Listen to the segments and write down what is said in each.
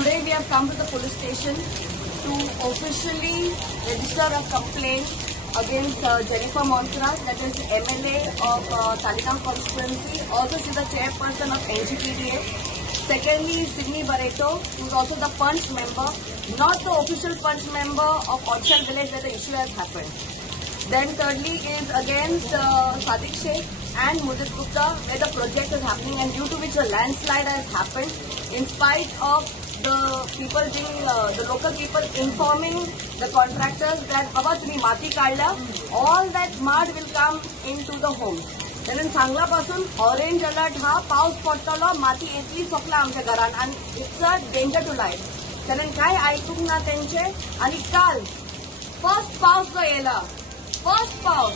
Today we have come to the police station to officially register a complaint against Jennifer Monserrat, that is MLA of Talegaon constituency. Also she is the chairperson of NGPDA. Secondly, Sydney Barreto, who is also the punch member, not the official punch member of Odshell village where the issue has happened. Then thirdly is against Sadiq Sheikh and Mudit Gupta, where the project is happening and due to which a landslide has happened, in spite of the people being, the local people informing the contractors that Baba तुम्ही माती काढला, all that mud will come into the home. कारण सांगलापासून orange alert हा पाऊस पडतलो, माती येतली चोकला आमच्या घरान आणि it's a danger to life. कारण काय ऐकूक ना त्यांचे. आणि काल फर्स्ट पाऊस जो येला, फर्स्ट पाऊस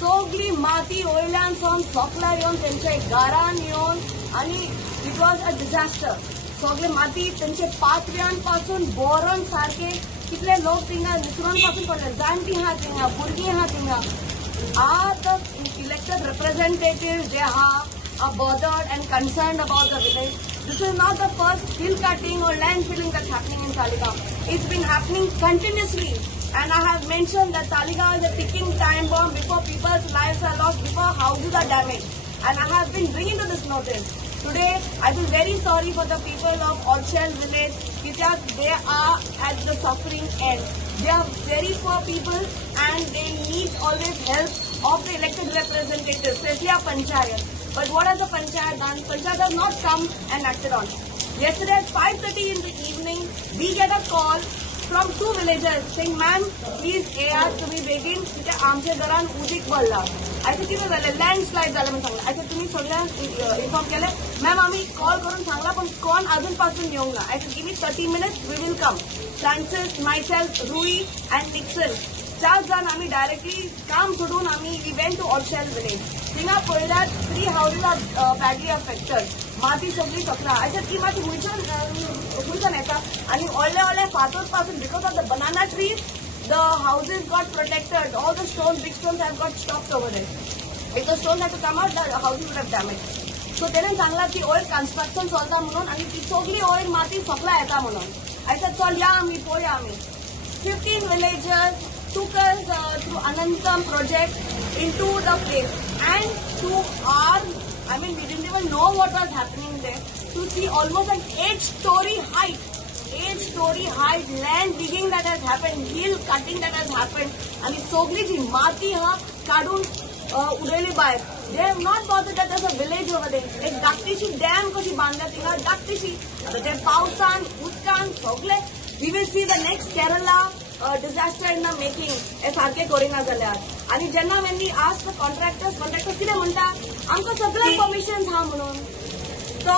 सगळी माती वयल्यान सावन चोकला येवन त्यांच्या घरान येवन आणि इट वॉज अ डिझास्टर. सगळे माती त्यांचे पातव्यांपासून बोरण सारखे कितले लोक थिंगा निसरून पासून पडले, जाणटी हा थिंगा, भुरगीं हा थिंगा. The elected representatives, they are bothered and concerned about the village. This is not the first hill cutting or land filling that's happening in Talegaon. It's been happening continuously. And I have mentioned that Talegaon is a ticking time bomb before people's lives are lost, before houses are damaged. And I have been bringing to this notice. Today, I feel very sorry for the people of Odshell village because they are at the suffering end. They are very poor people and they need always help of the elected representatives, especially our panchayat. But what has the panchayat done? Panchayat has not come and acted on. Yesterday at 5:30 in the evening, we get a call from two villagers saying, "Ma'am, please AR तुम्ही बेगीन तिथे आमच्या घरान उदीक पडला." I said, किती झालं? Landslide झालं म्हणून सांगलं. I said, तुम्ही सगळ्यांना इन्फॉर्म केलं? मॅम आम्ही कॉल करून सांगला पण कोण अजूनपासून येऊ ना. I said, give me 30 minutes, we will come. Francis, myself, Rui and Nixon. 4 जण आम्ही डायरेक्टली काम सोडून आम्ही we went to Odshell village. थिंगा पळयल्यात 3 houses are badly affected. माती सगळी चकला. I said, ती माती हुंयच्यान येता आणि व्हडले फातर पासून because of the banana trees the houses got protected. All the stones, big stones have got stopped over there. If the stones had to come out, the houses would have damaged. So तेणेन सांगला की oil construction चलता म्हणून आणि ती सगळी oil माती सकला येता म्हणून. I said, चल या आम्ही पळया आम्ही. 15 villagers took us through Anantam project into the place and to our, I mean we didn't even know what was happening there, to see almost an 8-story height. 8-story height land digging that has happened, hill cutting that has happened, आणि सगळी जी माती हा काढून उडयली बाहेर. They have not bothered that there's a village over there. एक धाकटीशी dam कशी बांधल्या तिंगा, धाकटीशी. आता ते पावसान, उदकान सगळे. We will see the next Kerala disaster in the making. हे सारखे करिना जाल्यार. आणि जेन्ना when we ask the contractors कितें म्हणटा, आमकां सगळ्यांक परमिशन हा म्हणून. तो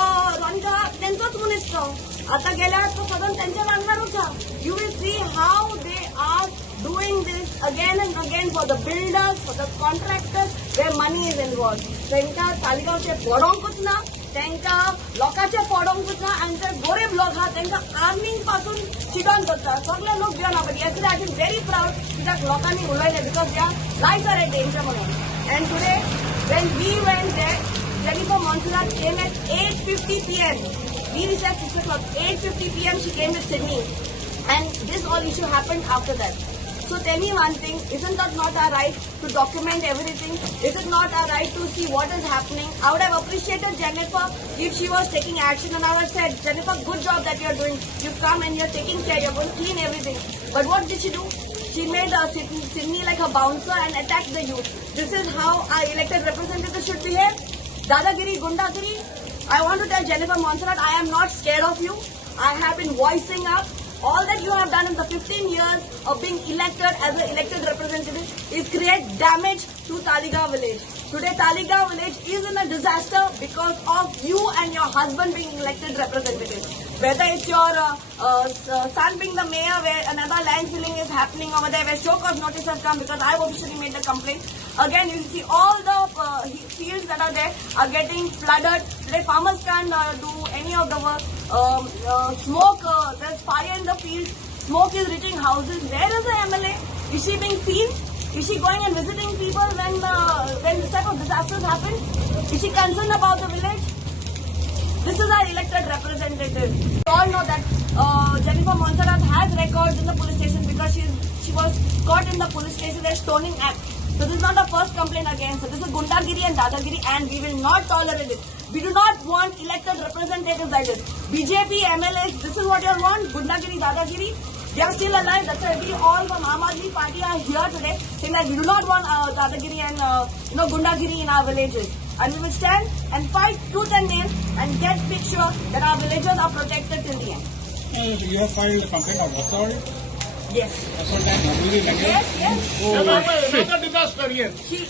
आमकां तेंचोच मनीस तो. आता गेल्यावर तो सगळं त्यांच्या वांगडारूच हा. You will see how they are doing this again and again for the builders, for the contractors, where money is involved. त्यांका तालिगावचे पडोंकूच ना, त्यांका लोकांचे पडोंकूच ना आणि ते गरीब लोक हा त्यांका आर्मिंग पासून चिडोन करता. सगळे लोक भिवन आपण. yesterday I feel very proud कित्याक लोकांनी उलयले because their lives are at danger म्हणून. And today when we went there, Jennifer Monserrat came at 8:50 p.m. We reached at 6 o'clock. 8:50 p.m. she came with Sydney. And this all issue happened after that. So tell me one thing, isn't that not our right to document everything? Is it not our right to see what is happening? I would have appreciated Jennifer if she was taking action and I would have said, Jennifer, good job that you're doing. You've come and you're taking care, you're going to clean everything. But what did she do? She made Sydney like a bouncer and attacked the youth. This is how our elected representatives should behave. Dadagiri, Gundagiri. I want to tell Jennifer Monserrat, I am not scared of you. I have been voicing up. All that you have done in the 15 years of being elected as an elected representative is create damage to Talegaon village. Today Talegaon village is in a disaster because of you and your husband being elected representative. Whether it's your son being the mayor where another land filling is happening over there, where show cause notice has come because I've officially made the complaint. Again, you see all the fields that are there are getting flooded. Today farmers can't do any of the work. Smoke, there's fire in the field. Smoke is reaching houses. Where is the MLA? Is she being seen? Is she going and visiting people when this type of disasters happen? Is she concerned about the village? This is our elected representative. We all know that in the police station, there's stoning act. So this is not the first complaint against us. This is Gundagiri and Dadagiri, and we will not tolerate it. We do not want elected representatives like this. BJP, MLAs, this is what you want? Gundagiri, Dadagiri? They are still alive. That's why we all from Aam Aadmi Party are here today saying that we do not want Dadagiri and Gundagiri in our villages. And we will stand and fight tooth and nail and make sure that our villages are protected till the end. You have filed a complaint of assault? Yes. Assault and abuse language? Yes. Oh, Another disaster here. She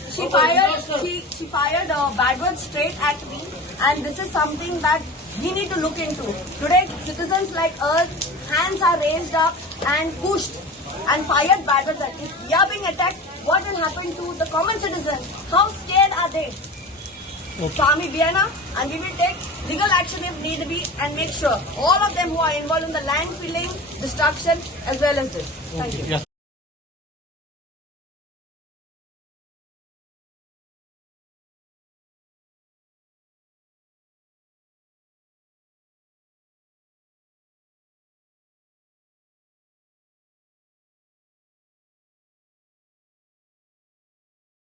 fired bad words straight at me, and this is something that we need to look into. Today, citizens like us, hands are raised up and pushed and fired bad words at us. We are being attacked. What will happen to the common citizens? How scared are they? So Army Vienna, and we will take legal action if need be and make sure all of them who are involved in the land filling, destruction as well as this. Thank you. Yes.